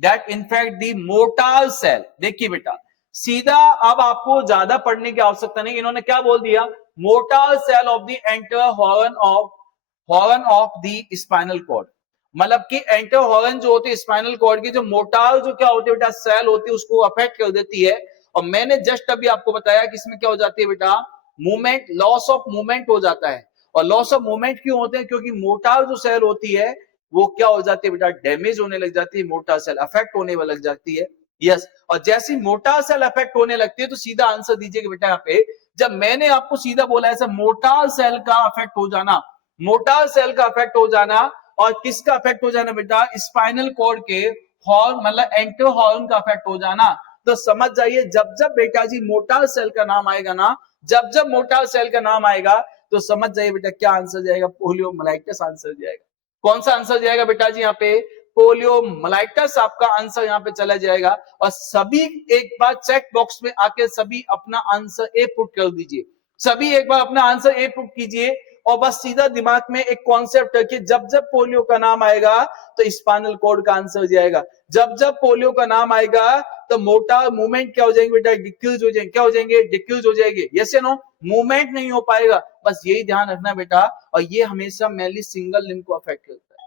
that infect the motor cell? देखिए बेटा सीधा अब आपको ज्यादा पढ़ने की आवश्यकता नहीं, इन्होंने क्या बोल दिया? Motor cell of the enter horn of the spinal cord, मतलब कि एंटर हॉर्न जो होती है स्पाइनल कॉर्ड की, जो मोर्टाल जो क्या होती है बेटा सेल होती है, उसको अफेक्ट कर देती है। और मैंने जस्ट अभी आपको बताया कि इसमें क्या हो जाती है बेटा? मूवमेंट, लॉस ऑफ मूवमेंट हो जाता है। और लॉस ऑफ मूवमेंट क्यों होते हैं? क्योंकि मोर्टाल जो सेल होती है वो क्या हो जाती है बेटा? डैमेज होने लग जाती है, मोर्टाल सेल अफेक्ट होने लग जाती है। यस, और जैसी मोर्टाल सेल अफेक्ट होने लगती है तो सीधा आंसर दीजिएगा बेटा यहाँ पे, जब मैंने आपको सीधा बोला है मोर्टाल सेल का अफेक्ट हो जाना, मोर्टाल सेल का अफेक्ट हो जाना, और किसका अफेक्ट हो जाना बेटा? स्पाइनल कॉर्ड के हॉर्न, मतलब एंटर हॉर्न का अफेक्ट हो जाना। तो समझ जाइए जब जब बेटा जी मोर्टाल सेल का नाम आएगा ना, जब जब मोर्टाल सेल का नाम आएगा तो समझ जाइए बेटा क्या आंसर जाएगा? पोलियोमाइलाइटिस आंसर जाएगा। कौन सा आंसर जाएगा बेटा जी यहाँ पे? पोलियोमाइलाइटिस आपका आंसर यहाँ पे चला जाएगा। और सभी एक बार चेक बॉक्स में आके सभी अपना आंसर ए पुट कर दीजिए, सभी एक बार अपना आंसर ए पुट कीजिए, और बस सीधा दिमाग में एक कॉन्सेप्ट है कि जब जब पोलियो का नाम आएगा तो स्पाइनल कॉर्ड का आंसर जाएगा, जब जब पोलियो का नाम आएगा तो मोटा मूवमेंट क्या हो जाएंगे बेटा? डिक्रीज हो जाएंगे। क्या हो जाएंगे? डिक्रीज हो जाएंगे। यस या नो? मूवमेंट नहीं हो पाएगा, बस यही ध्यान रखना बेटा। और ये हमेशा मेनली सिंगल लिम्ब को अफेक्ट करता है।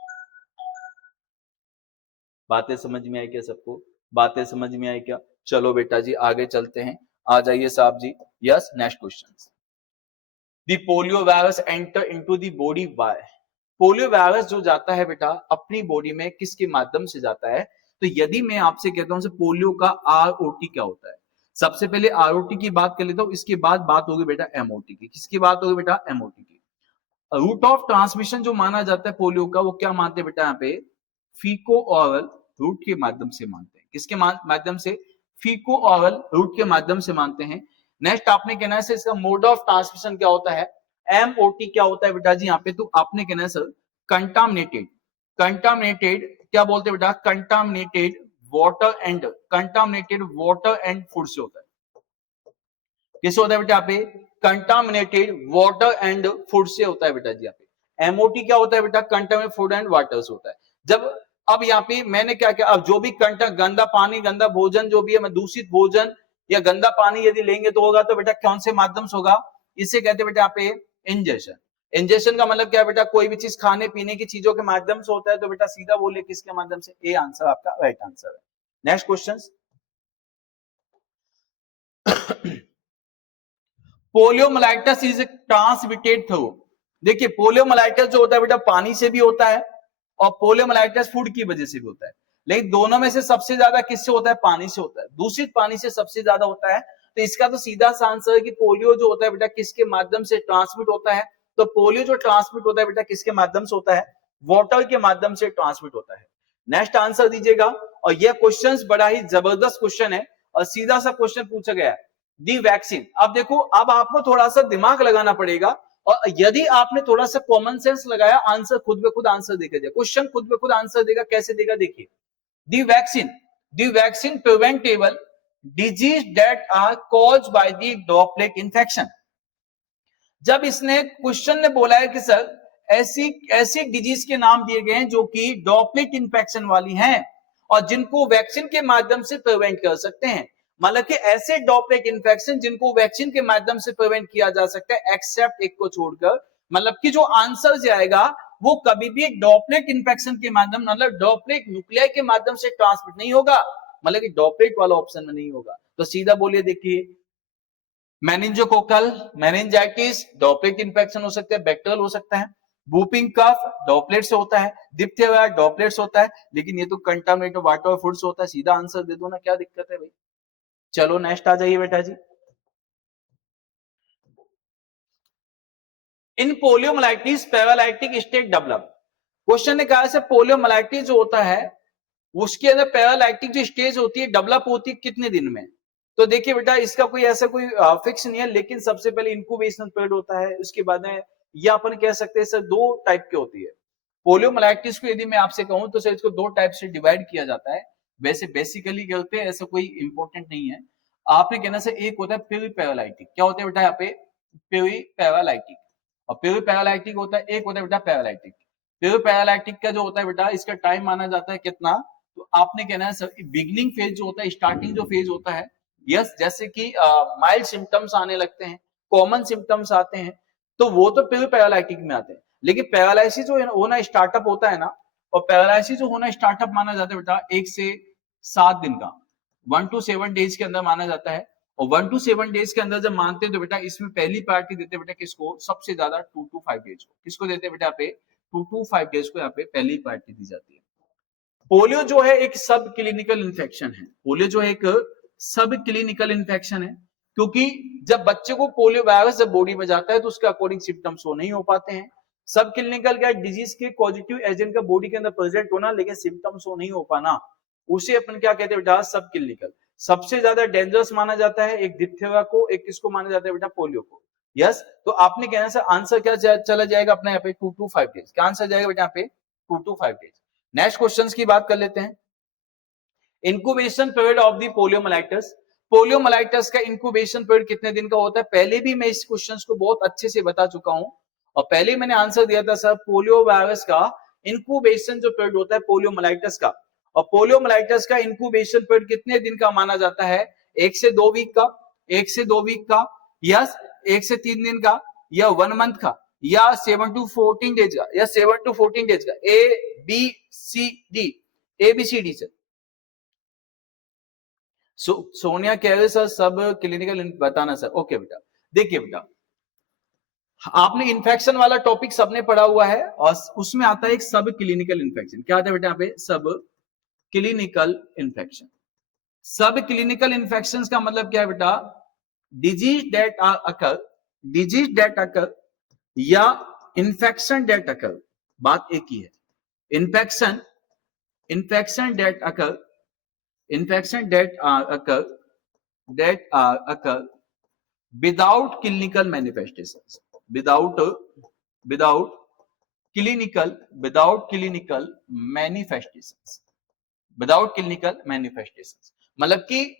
बातें समझ में आई क्या सबको? बातें समझ में आई क्या? चलो बेटा जी आगे चलते हैं, आ जाइए साहब जी। Yes, next question. The polio virus enter into the body by? Polio virus जो जाता है बेटा अपनी बॉडी में किसके माध्यम से जाता है? तो यदि मैं आपसे कहता हूं पोलियो का आरओटी क्या होता है, सबसे पहले आरओटी की बात कर लेता हूं, इसके बाद बात होगी बेटा एमओटी की। किसकी बात होगी बेटा? एमओटी की। रूट ऑफ ट्रांसमिशन जो माना जाता है पोलियो का, वो क्या मानते हैं बेटा यहाँ पे? फीको ऑरल रूट के माध्यम से मानते हैं। किसके माध्यम से? फीको ऑरल रूट के माध्यम से मानते हैं। नेक्स्ट आपने कहना है सर इसका मोड ऑफ ट्रांसमिशन क्या होता है? एमओटी क्या होता है बेटा जी यहाँ पे? तो आपने कहना है सर कंटामिनेटेड, कंटामिनेटेड क्या बोलते हैं बेटा? Contaminated water and, contaminated water and food से होता है। किससे होता है बेटा यहाँ पे? कंटामिनेटेड वाटर एंड फूड से होता है बेटा जी। यहाँ पे एमओटी क्या होता है बेटा? कंटामिनेटेड फूड एंड वाटर से होता है। जब अब यहाँ पे मैंने क्या किया, अब जो भी गंदा पानी, गंदा भोजन जो भी है, दूषित भोजन या गंदा पानी यदि लेंगे तो होगा तो बेटा कौन से माध्यम से होगा? इसे कहते हैं बेटा यहाँ पे इंजेक्शन। इंजेक्शन का मतलब क्या है बेटा? कोई भी चीज खाने पीने की चीजों के माध्यम से होता है, तो बेटा सीधा बोले किसके माध्यम से? ए आंसर आपका राइट आंसर है। Next question, poliomyelitis is transmitted through. देखिए पोलियोमाइलाइटिस जो होता है बेटा पानी से भी होता है और पोलियोमाइलाइटिस फूड की वजह से भी होता है, लेकिन दोनों में से सबसे ज्यादा किससे होता है? पानी से होता है। दूषित पानी से सबसे ज्यादा होता है, तो इसका तो सीधा सा आंसर है कि पोलियो जो होता है बेटा किसके माध्यम से ट्रांसमिट होता है? तो पोलियो जो ट्रांसमिट होता है बेटा किसके माध्यम से होता है? वाटर के माध्यम से ट्रांसमिट होता है। नेक्स्ट आंसर दीजिएगा। और यह क्वेश्चन बड़ा ही जबरदस्त क्वेश्चन है और सीधा सा क्वेश्चन पूछा गया है, दी वैक्सीन। अब देखो, अब आपको थोड़ा सा दिमाग लगाना पड़ेगा और यदि आपने थोड़ा सा कॉमन सेंस लगाया, आंसर खुद ब खुद आंसर देगा, क्वेश्चन खुद ब खुद आंसर देगा। कैसे देगा? देखिए, the vaccine preventable disease that are caused by the droplet infection. जब इसने क्वेश्चन ने बोला है कि सर ऐसी डिजीज के नाम दिए गए हैं जो कि ड्रॉपलेट इन्फेक्शन वाली हैं और जिनको वैक्सीन के माध्यम से प्रिवेंट कर सकते हैं, मतलब कि ऐसे ड्रॉपलेट इन्फेक्शन जिनको वैक्सीन के माध्यम से प्रिवेंट किया जा सकता है, एक्सेप्ट एक को छोड़कर। मतलब कि जो आंसर जाएगा वो कभी भी ड्रॉपलेट इन्फेक्शन के माध्यम, मतलब ड्रॉपलेट न्यूक्लियाई के माध्यम से ट्रांसमिट नहीं होगा, मतलब कि ड्रॉपलेट वाला ऑप्शन में नहीं होगा। तो सीधा बोलिए, देखिए मेनिंजोकोकल मेनिंजाइटिस ड्रॉपलेट इन्फेक्शन हो सकता है, बैक्टीरियल हो सकता है। वूपिंग कफ ड्रॉपलेट से होता है, डिप्थेरिया ड्रॉपलेट से होता है, लेकिन ये तो कंटामिनेटेड वाटर और फूड से होता है। सीधा आंसर दे दो ना, क्या दिक्कत है भाई? चलो नेक्स्ट आ जाइए बेटा जी। In poliomyelitis paralytic state develop. Question ने कहा है पोलियोमाइलाइटिस जो होता है उसके अंदर पैरालाइटिक जो स्टेज होती है डेवलप होती है कितने दिन में? तो देखिए बेटा इसका कोई ऐसा कोई फिक्स नहीं है, लेकिन सबसे पहले इंक्यूबेशन पीरियड होता है, उसके बाद में ये अपन कह सकते हैं सर दो टाइप की होती है। पोलियोमाइलाइटिस को यदि मैं आपसे कहूं तो सर इसको दो टाइप से डिवाइड किया जाता है। वैसे बेसिकली क्या होते हैं, ऐसा कोई इंपॉर्टेंट नहीं है। आपने कहना सर एक होता है पेरी पैरालाइटिक। क्या होता है बेटा यहाँ पे? Pre paralytic. और पेरी पैरालाइटिक होता है, एक होता है बेटा पैरालाइटिक। पेरी पैरालाइटिक का जो होता है बेटा इसका टाइम माना जाता है कितना? तो आपने कहना है सर बिगिनिंग फेज जो होता है, स्टार्टिंग जो फेज होता है, यस, जैसे कि माइल्ड सिम्टम्स आने लगते हैं, कॉमन सिम्टम्स आते हैं, तो वो तो पेरी पैरालाइटिक में आते हैं। लेकिन पैरालिसिस जो होना स्टार्टअप होता है ना, और पैरालिसिस जो होना स्टार्टअप माना जाता है बेटा 1 से 7 दिन का, 1 to 7 डेज के अंदर माना जाता है। और 1 to 7 डेज के अंदर जब मानते हैं तो बेटा इसमें पहली पार्टी देते हैं बेटा किसको? सबसे ज्यादा 2 to 5 डेज को। किसको देते हैं बेटा यहाँ पे? 2 to 5 डेज को यहाँ पे पहली पार्टी दी जाती है। पोलियो जो है एक सब क्लिनिकल इन्फेक्शन है। पोलियो जो है एक सब क्लिनिकल इन्फेक्शन है, क्योंकि जब बच्चे को पोलियो वायरस जब बॉडी में जाता है तो उसके अकॉर्डिंग सिम्टम्स हो नहीं हो पाते हैं। सब क्लिनिकल क्या? डिजीज के पॉजिटिव एजेंट का बॉडी के अंदर प्रेजेंट होना, लेकिन सिम्टम्स हो नहीं हो पाना, उसे अपन क्या कहते हैं बेटा? सब क्लिनिकल। सबसे ज्यादा डेंजरस माना जाता है एक डिप्थेरिया को, एक किसको माना जाता है बेटा? पोलियो को। यस, तो आपने कहना सर आंसर क्या चला जाएगा अपने यहाँ पे? 2 to 5 डेज। क्या आंसर जाएगा बेटा यहाँ पे? 2 to 5 डेज। नेक्स्ट क्वेश्चंस की बात कर लेते हैं। Incubation period of the poliomyelitis. Poliomyelitis का इंक्यूबेशन पीरियड कितने दिन का होता है? पहले भी मैं इस क्वेश्चन को बहुत अच्छे से बता चुका हूं और पहले मैंने आंसर दिया था सर पोलियो वायरस का इंक्यूबेशन जो पीरियड होता है पोलियोमाइलाइटिस का, और पोलियोमाइलाइटिस का इंक्यूबेशन पीरियड कितने दिन का माना जाता है? 1 से 2 वीक का, 1 से 2 वीक का, यस 1 से 3 दिन का, या 1 मंथ का, या 7 to 14 डेज का, या 7 to 14 डेज का। ABCD sir. सोनिया कह रहे सर सब क्लिनिकल बताना सर। ओके बेटा, देखिए बेटा आपने इन्फेक्शन वाला टॉपिक सबने पढ़ा हुआ है और उसमें आता है एक सब क्लिनिकल इन्फेक्शन। क्या आता है बेटा यहाँ पे? सब क्लिनिकल इन्फेक्शन। सब क्लिनिकल इन्फेक्शन का मतलब क्या है बेटा? डिजीज दैट अकर या इन्फेक्शन दैट अकर, बात एक ही है। Infection that occur, infection that occur without clinical manifestations, without clinical manifestations, मतलब कि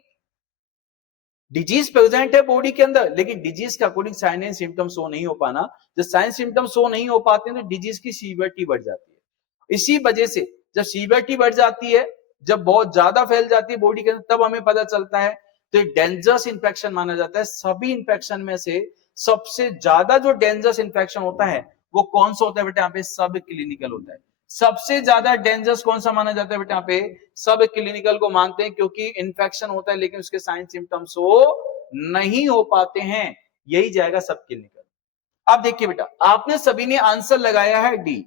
डिजीज प्रेजेंट है बॉडी के अंदर, लेकिन डिजीज के according sign and symptom show नहीं हो पाना। जब साइन सिम्टम शो नहीं हो पाते हैं तो डिजीज की सीवियरिटी बढ़ जाती है। इसी वजह से जब सीवियरिटी बढ़ जाती है, जब बहुत ज्यादा फैल जाती है बॉडी के अंदर, तब हमें पता चलता है। तो डेंजरस इंफेक्शन माना जाता है। सभी इंफेक्शन में से सबसे ज्यादा जो डेंजरस इंफेक्शन होता है वो कौन सा होता है बेटा? यहाँ पे सब क्लिनिकल होता है। सबसे ज्यादा डेंजरस कौन सा माना जाता है बेटा? यहाँ पे सब क्लिनिकल को मानते हैं, क्योंकि इंफेक्शन होता है लेकिन उसके साइन सिम्टम्स हो नहीं हो पाते हैं। यही जाएगा सब क्लिनिकल। अब देखिए बेटा, आपने सभी ने आंसर लगाया है डी,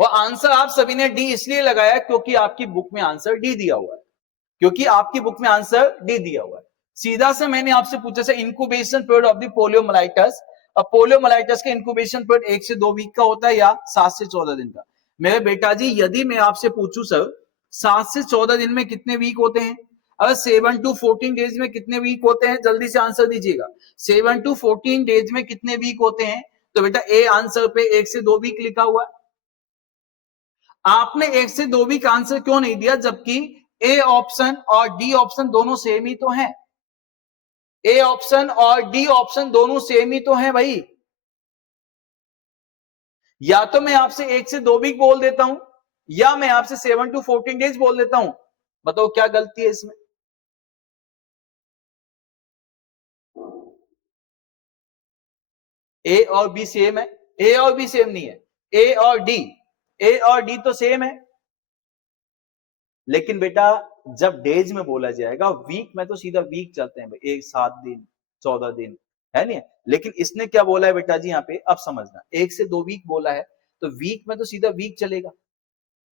और आंसर आप सभी ने डी इसलिए लगाया क्योंकि आपकी बुक में आंसर डी दिया हुआ है, क्योंकि आपकी बुक में आंसर डी दिया हुआ है। सीधा से मैंने आपसे पूछा था incubation period of the poliomyelitis. अब पोलियोमाइलाइटिस का इंक्यूबेशन पीरियड 1 से 2 वीक का होता है या 7 से 14 दिन का। मेरे बेटा जी, यदि मैं आपसे पूछूं सर 7 से 14 दिन में कितने वीक होते हैं? अगर 7 to 14 डेज में कितने वीक होते हैं? जल्दी से आंसर दीजिएगा। 7 to 14 डेज में कितने वीक होते हैं? तो बेटा ए आंसर पे 1 से 2 वीक लिखा हुआ है। आपने 1 से 2 वीक आंसर क्यों नहीं दिया, जबकि ए ऑप्शन और डी ऑप्शन दोनों सेम ही तो हैं। ए ऑप्शन और डी ऑप्शन दोनों सेम ही तो हैं भाई। या तो मैं आपसे 1 से 2 वीक बोल देता हूं, या मैं आपसे 7 to 14 डेज बोल देता हूं। बताओ क्या गलती है इसमें? ए और बी सेम है? ए और बी सेम नहीं है, ए और डी, ए और डी तो सेम है। लेकिन बेटा जब डेज में बोला जाएगा, वीक में तो सीधा वीक चलते हैं भाई, 7 दिन 14 दिन, है नहीं? लेकिन इसने क्या बोला है बेटा जी यहाँ पे, अब समझना, 1 से 2 वीक बोला है तो वीक में तो सीधा वीक चलेगा,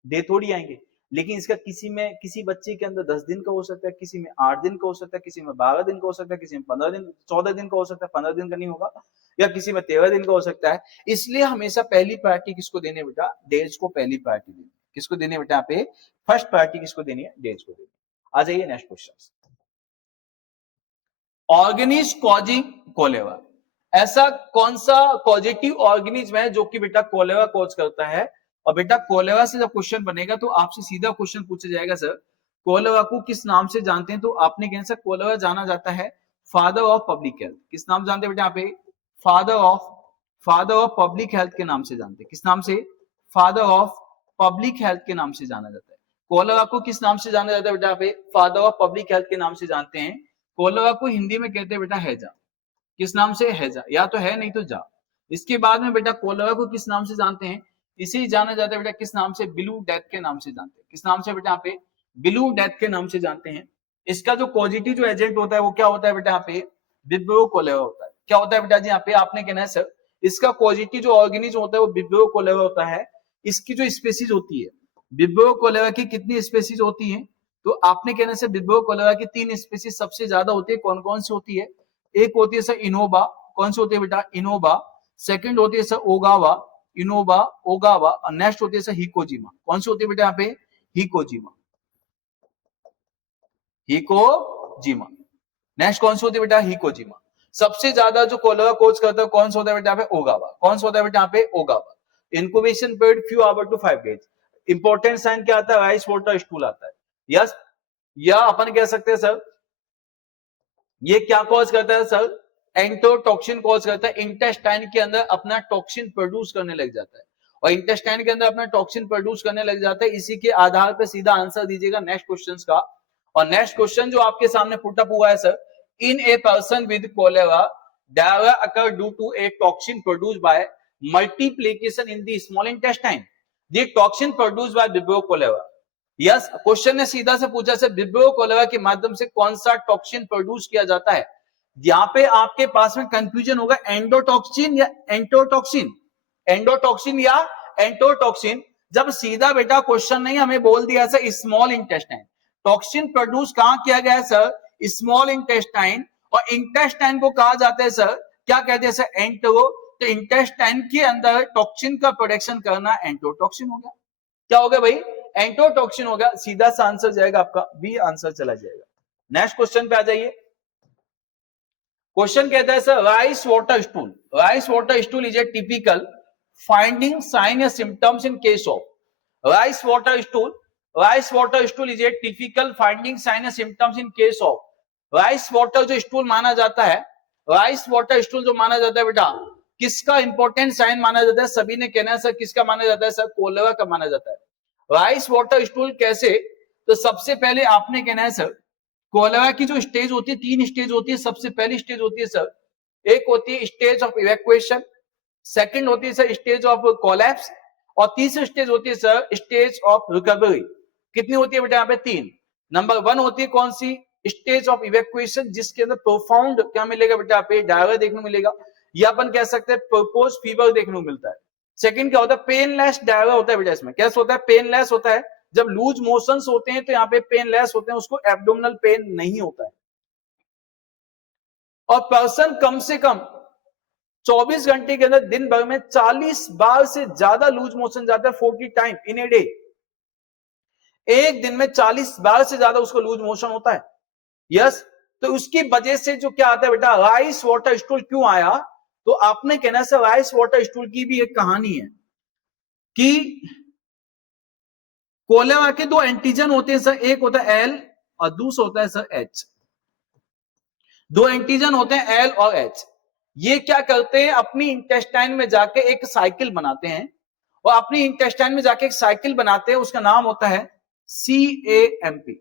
डे थोड़ी आएंगे। लेकिन इसका किसी बच्चे के अंदर 10 दिन का हो सकता है, किसी में 8 दिन का हो सकता है, किसी में 12 दिन का हो सकता है, किसी में 15 दिन 14 दिन का हो सकता है, 15 दिन का नहीं होगा, या किसी में 13 दिन का हो सकता है। इसलिए हमेशा पहली प्रायोरिटी किसको देने बेटा? डेज को पहली प्रायोरिटी देनी। किसको देने बेटा? यहाँ पे फर्स्ट प्रायोरिटी किसको देनी है? डेज को देनी। आ जाइए next question. Organism causing cholera, ऐसा कौन सा पॉजिटिव ऑर्गेनिज्म है जो कि बेटा कोलेरा कॉज करता है? और बेटा कोलेरा से जब क्वेश्चन बनेगा तो आपसे सीधा क्वेश्चन पूछा जाएगा, सर कोलेरा को किस नाम से जानते हैं? तो आपने कहना सर कोलेरा जाना जाता है फादर ऑफ पब्लिक हेल्थ। किस नाम जानते हैं बेटा? यहाँ पे फादर ऑफ पब्लिक हेल्थ के नाम से जानते हैं। किस नाम से? फादर ऑफ पब्लिक हेल्थ के नाम से जाना जाता है। कोलेरा को किस नाम से जाना जाता है बेटा? यहाँ पे फादर ऑफ पब्लिक हेल्थ के नाम से जानते हैं। कोलेरा को हिंदी में कहते हैं बेटा हैजा। किस नाम से? हैजा, या तो है नहीं तो जा। इसके बाद में बेटा कोलेरा को किस नाम से जानते हैं? इसे जाना जाता है बेटा किस नाम से? ब्लू डेथ के नाम से जानते हैं। किस नाम से बेटा? यहाँ पे ब्लू डेथ के नाम से जानते हैं। इसका जो पॉजिटिव जो एजेंट होता है वो क्या होता है बेटा? यहाँ पे विब्रियो कोलेरा होता है। क्या होता है बेटा जी? यहाँ पे आपने कहना है सर इसका पॉजिटिव जो ऑर्गेनिज्म होता है वो विब्रियो कोलेरा होता है। इसकी जो स्पेसीज होती है, विब्रियो कोलेरा की कितनी स्पेसीज होती है? तो आपने कहना है विब्रियो कोलेरा की 3 स्पेसीज सबसे ज्यादा होती है। कौन कौन सी होती है? एक होती है सर इनोबा। कौन सी होती है बेटा? इनोबा। सेकंड होती है सर ओगावा, इनोबा ओगावा। और नेक्स्ट होती है सर हिकोजिमा। कौन सी होती है बेटा यहाँ पे? हिकोजिमा, हिकोजिमा। नेक्स्ट कौन सी होती है बेटा? हिकोजिमा। सबसे ज्यादा जो कोलेरा कोज करता है कौन सा होता है बेटा? यहाँ पे ओगावा। कौन सा होता है बेटा? यहाँ पे ओगावा। Incubation period few hour to 5 days. Important sign क्या आता है? राइस वाटर स्टूल आता है। यस, या अपन कह सकते हैं सर ये क्या कॉज करता है सर? एंटोटॉक्सिन कॉज करता है। इंटेस्टाइन के अंदर अपना टॉक्सिन प्रोड्यूस करने लग जाता है, और इंटेस्टाइन के अंदर अपना टॉक्सिन प्रोड्यूस करने लग जाता है। इसी के आधार पर सीधा आंसर दीजिएगा नेक्स्ट क्वेश्चन का। और नेक्स्ट क्वेश्चन जो आपके सामने पुट अप हुआ है sir, in a person with cholera diarrhoea occur due to a toxin produced by multiplication in the small intestine. The toxin produced by vibrio cholera. Yes, question ने सीधा से पूछा sir vibrio cholera के माध्यम से कौन सा टॉक्सिन प्रोड्यूस किया जाता है? यहां पे आपके पास में कंफ्यूजन होगा एंडोटॉक्सिन या एंटोटॉक्सिन, एंडोटॉक्सिन या एंटोटॉक्सिन। जब सीधा बेटा क्वेश्चन नहीं हमें बोल दिया sir small intestine, toxin produce कहां किया गया है सर? Small intestine. और इंटेस्टाइन को कहा जाता है सर क्या कहते हैं सर? एंटो। तो इंटेस्टाइन के अंदर टॉक्सिन का प्रोडक्शन करना एंटोटॉक्सिन हो गया। क्या हो गया भाई? एंटोटॉक्सिन हो गया। सीधा सा आंसर जाएगा आपका बी आंसर चला जाएगा। नेक्स्ट क्वेश्चन पे आ जाइए। क्वेश्चन कहता है sir rice water stool, rice water stool is a typical finding sign या symptoms in case of rice water stool. Rice water stool is a typical finding sign या symptoms in case of rice water जो stool माना जाता है, rice water stool जो माना जाता है बेटा, किसका इंपॉर्टेंट साइन माना जाता है? सभी ने कहना है सर किसका माना जाता है? सर कोलेरा का माना जाता है। राइस वाटर स्टूल कैसे? तो सबसे पहले आपने कहना है सर, कोलेरा की जो स्टेज होती है, 3 स्टेज होती है। सबसे पहली स्टेज होती है सर, एक होती है स्टेज ऑफ इवैक्यूएशन, सेकंड होती है सर स्टेज ऑफ कोलैप्स, और तीसरी स्टेज होती है सर स्टेज ऑफ रिकवरी। कितनी होती है बेटा यहाँ पे? 3। नंबर 1 होती है कौन सी? स्टेज ऑफ इवैक्यूएशन, जिसके अंदर प्रोफाउंड क्या मिलेगा बेटा? यहाँ पे डायरिया देखने को मिलेगा, या अपन कह सकते हैं पर्पोज फीवर देखने को मिलता है। सेकंड क्या होता है? पेनलेस डायरिया होता है बेटा। इसमें कैसे होता है? पेनलेस होता है। जब लूज मोशंस होते हैं तो यहाँ पे पेनलेस होते हैं, उसको एब्डोमिनल पेन नहीं होता है। और पर्सन कम से कम 24 घंटे के अंदर दिन भर में 40 बार से ज्यादा लूज मोशन जाता है, 40 टाइम इन ए डे। एक दिन में 40 बार से ज्यादा उसको लूज मोशन होता है। यस, तो उसकी वजह से जो क्या आता है बेटा, राइस वाटर स्टूल क्यों आया? तो आपने कहना सर राइस वाटर स्टूल की भी एक कहानी है कि कोलेरा के 2 एंटीजन होते हैं सर, एक होता है एल और दूसरा होता है सर एच। 2 एंटीजन होते हैं एल और एच। ये क्या करते हैं? अपनी इंटेस्टाइन में जाके एक साइकिल बनाते हैं, और अपनी इंटेस्टाइन में जाके एक साइकिल बनाते हैं, उसका नाम होता है CAMP।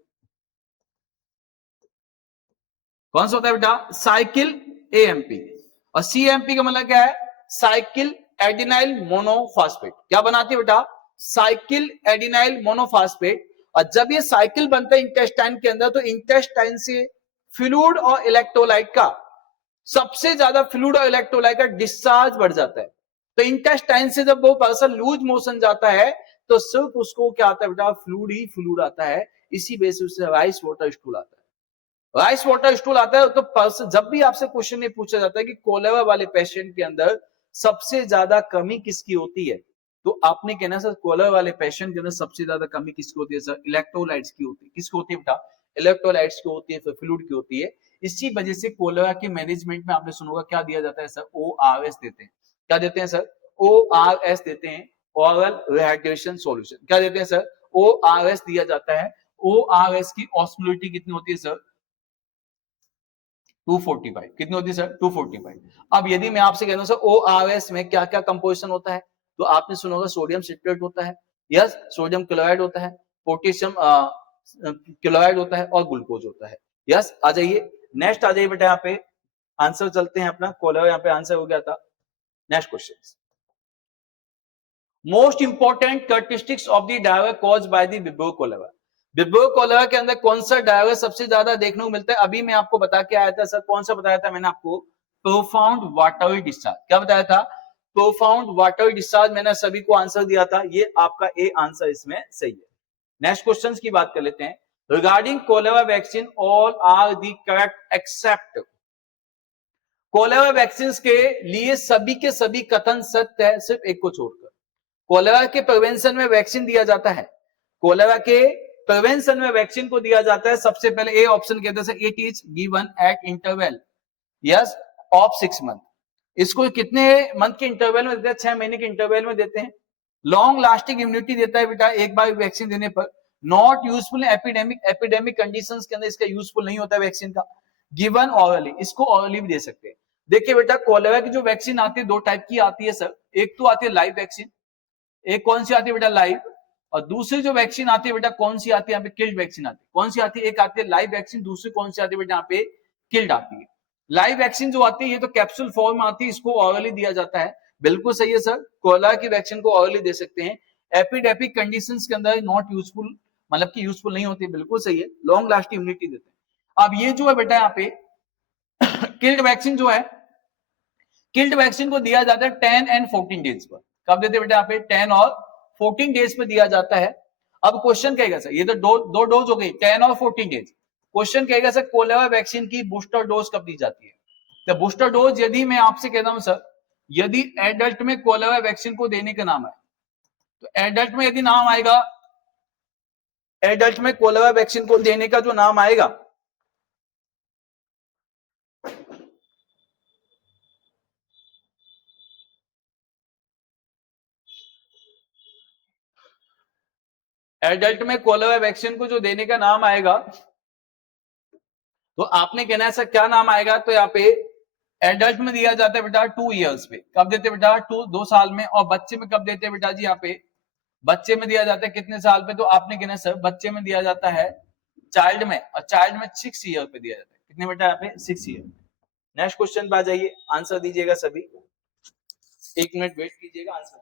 कौन सा होता है बेटा? Cycle AMP। और CAMP का मतलब क्या है? Cycle adenylyl monophosphate. क्या बनाती है बेटा? Cycle adenylyl monophosphate. और जब ये साइकिल बनता है इंटेस्टाइन के अंदर, तो इंटेस्टाइन से फ्लूइड और इलेक्ट्रोलाइट का, सबसे ज्यादा फ्लूइड और इलेक्ट्रोलाइट का डिस्चार्ज बढ़ जाता है। तो इंटेस्टाइन से जब वो पर्सन लूज मोशन जाता है, तो सिर्फ उसको क्या आता है बेटा? फ्लूइड ही फ्लूइड आता है। इसी वजह से उससे राइस वाटर स्टूल आता है। राइस वाटर स्टूल आता है। तो पर्सन, जब भी आपसे क्वेश्चन ये पूछा जाता है कि कोलेरा वाले पेशेंट के अंदर सबसे ज्यादा कमी किसकी होती है, तो आपने कहना सर कोलेरा वाले पेशेंट के अंदर सबसे ज्यादा कमी किसकी होती है? सर इलेक्ट्रोलाइट्स की होती है। किसकी होती है बेटा? इलेक्ट्रोलाइट्स की होती है, फिर फ्लूइड की होती है। इसी वजह से कोलेरा के मैनेजमेंट में आपने सुना होगा क्या दिया जाता है सर? ORS देते हैं। क्या देते हैं सर? ORS देते हैं, ओरल रिहाइड्रेशन सॉल्यूशन। क्या देते हैं सर? ORS दिया जाता है। ORS की ऑस्मोलिटी कितनी होती है सर? 245। कितनी होती है सर? 245। अब यदि मैं आपसे कहता हूं सर ORS में क्या क्या कंपोजिशन होता है, तो आपने सुना होगा सोडियम सिट्रेट होता है, यस, सोडियम क्लोराइड होता है, पोटेशियम क्लोराइड होता है, और ग्लूकोज होता है। यस, आ जाइए नेक्स्ट, आ जाइए बेटा। यहाँ पे आंसर चलते हैं अपना। कोलेरा यहाँ पे आंसर हो गया था। Next question, most important characteristics of the diarrhoea caused by the vibrio cholera. Vibrio cholera के अंदर कौन सा डायरिया सबसे ज्यादा देखने को मिलता है? अभी मैं आपको बता के आया था सर, कौन सा बताया था मैंने आपको? Profound watery discharge. क्या बताया था? Profound watery discharge. मैंने सभी को आंसर दिया था, ये आपका ए आंसर इसमें सही है। नेक्स्ट क्वेश्चन की बात कर लेते हैं। Regarding cholera vaccine all are the correct except. Cholera vaccine के लिए सभी के सभी कथन सत्य है, सिर्फ एक को छोड़कर। कोलेरा के प्रिवेंशन में वैक्सीन दिया जाता है। कोलेरा के प्रिवेंशन में वैक्सीन को दिया जाता है। सबसे पहले ए ऑप्शन कहते हैं, it is given at interval yes of 6 month. इसको कितने मंथ के इंटरवल में देते हैं? 6 महीने के इंटरवल में देते हैं। लॉन्ग लास्टिंग इम्यूनिटी देता है बेटा एक बार वैक्सीन देने पर। नॉट यूजफुल एपिडेमिक कंडीशंस के अंदर इसका यूजफुल नहीं होता है वैक्सीन का। गिवन ऑरली, इसको ऑरली भी दे सकते हैं। देखिए बेटा, कोलेरा की जो वैक्सीन आती है 2 टाइप की आती है सर। एक तो आती है लाइव वैक्सीन, एक कौन सी आती है बेटा? लाइव। और दूसरी जो वैक्सीन आती है बेटा, कौन सी आती है? यहाँ पे किल्ड वैक्सीन आती है। कौन सी आती है? एक आती है लाइव वैक्सीन, दूसरी कौन सी आती है बेटा? यहाँ पे किल्ड आती है। लाइव वैक्सीन जो आती है ये तो कैप्सूल फॉर्म में आती है, इसको ऑरली दिया जाता है। बिल्कुल सही है सर, कोलेरा की वैक्सीन को ऑरली दे सकते हैं। एपिडेमिक कंडीशंस के अंदर नॉट यूजफुल, मतलब कि यूजफुल नहीं होती, बिल्कुल सही है। लॉन्ग लास्टिंग इम्यूनिटी देते हैं। अब ये जो है बेटा यहाँ पे किल्ड वैक्सीन जो है, किल्ड वैक्सीन को दिया जाता है 10 एंड 14 डेज पर। कब देते हैं बेटा? यहाँ पे 10 और 14 डेज पे दिया जाता है। अब क्वेश्चन कहेगा सर, ये तो दो डोज हो गई, 10 और 14 डेज। क्वेश्चन कहेगा सर कोलेरा वैक्सीन की बूस्टर डोज कब दी जाती है? तो बूस्टर डोज यदि मैं आपसे कहता हूं सर, यदि एडल्ट में कोलेरा वैक्सीन को देने का नाम है, तो एडल्ट में यदि नाम आएगा, एडल्ट में कोलेरा वैक्सीन को देने का जो नाम आएगा, एडल्ट में कोलेरा वैक्सीन को जो देने का नाम आएगा, तो आपने कहना है सर क्या नाम आएगा, तो यहाँ पे एडल्ट में दिया जाता है बेटा 2 इयर्स पे, कब देते हैं बेटा 2 साल में, और बच्चे में कब देते हैं बेटा जी, यहाँ पे बच्चे में दिया जाता है कितने साल पे, तो आपने कहना सर बच्चे में दिया जाता है चाइल्ड में, और चाइल्ड में 6 ईयर पे दिया जाता है, कितने बेटा यहाँ पे 6 ईयर। नेक्स्ट क्वेश्चन पे आ जाइए, आंसर दीजिएगा सभी, 1 मिनट वेट कीजिएगा आंसर।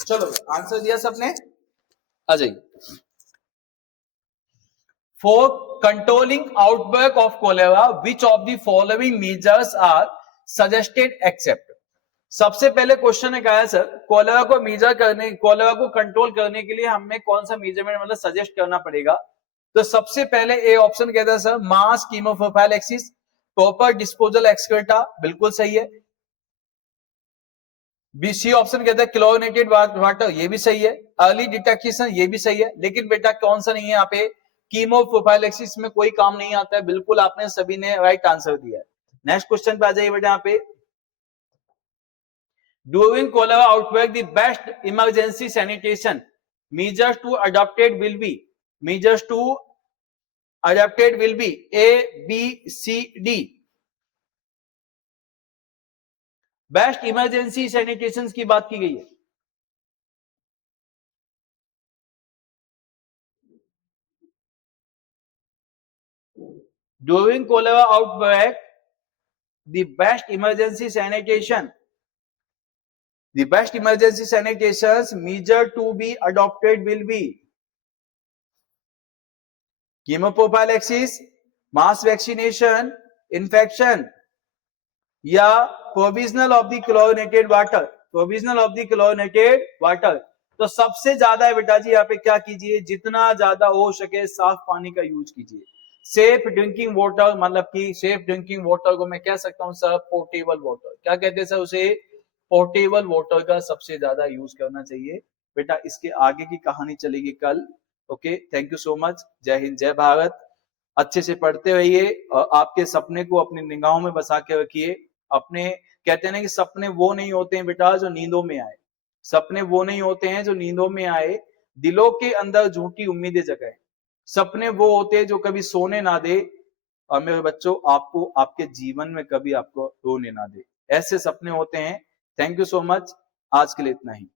चलो आंसर दिया सबने, आ जाइए। For controlling outbreak of cholera which of the following measures are suggested except. सबसे पहले क्वेश्चन ने कहा है सर कोलेरा को मेजर करने, कोलेरा को कंट्रोल करने के लिए हमें कौन सा मेजरमेंट मतलब सजेस्ट करना पड़ेगा, तो सबसे पहले ए ऑप्शन कहता है सर मास कीमोप्रोफाइलैक्सिस, प्रॉपर डिस्पोजल एक्सक्रेटा, बिल्कुल सही है। सी ऑप्शन कहता है क्लोरिनेटेड वाटर, ये भी सही है। अर्ली डिटेक्शन, ये भी सही है। लेकिन बेटा कौन सा नहीं है यहाँ पे, कीमोप्रोफाइलैक्सिस में कोई काम नहीं आता है। बिल्कुल आपने सभी ने राइट आंसर दिया है। नेक्स्ट क्वेश्चन पे आ जाइए बेटा, यहाँ पे during cholera outbreak the best emergency sanitation measures to adopted will be, measures to adopted will be A, B, C, D। Best emergency sanitation की बात की गई है। During cholera outbreak the best emergency sanitation, the best emergency sanitations measure to be adopted will be chemoprophylaxis, mass vaccination, infection या provisional of the chlorinated water, provisional of the chlorinated water. तो सबसे ज्यादा है बेटा जी यहाँ पे क्या कीजिए, जितना ज्यादा हो सके साफ पानी का यूज कीजिए। सेफ ड्रिंकिंग वाटर, मतलब कि सेफ ड्रिंकिंग वाटर को मैं कह सकता हूं सर पोर्टेबल वाटर, क्या कहते हैं सर उसे, पोर्टेबल वाटर का सबसे ज्यादा यूज करना चाहिए बेटा। इसके आगे की कहानी चलेगी कल। Okay, thank you so much. जय हिंद, जय भारत। अच्छे से पढ़ते रहिए और आपके सपने को अपनी निगाहों में बसा के रखिए। अपने कहते हैं ना कि सपने वो नहीं होते हैं बेटा जो नींदों में आए, सपने वो नहीं होते हैं जो नींदों में आए, दिलों के अंदर झूठी उम्मीदें जगाए। सपने वो होते हैं जो कभी सोने ना दे, और मेरे बच्चों आपको आपके जीवन में कभी आपको रोने ना दे, ऐसे सपने होते हैं। थैंक यू सो मच, आज के लिए इतना ही।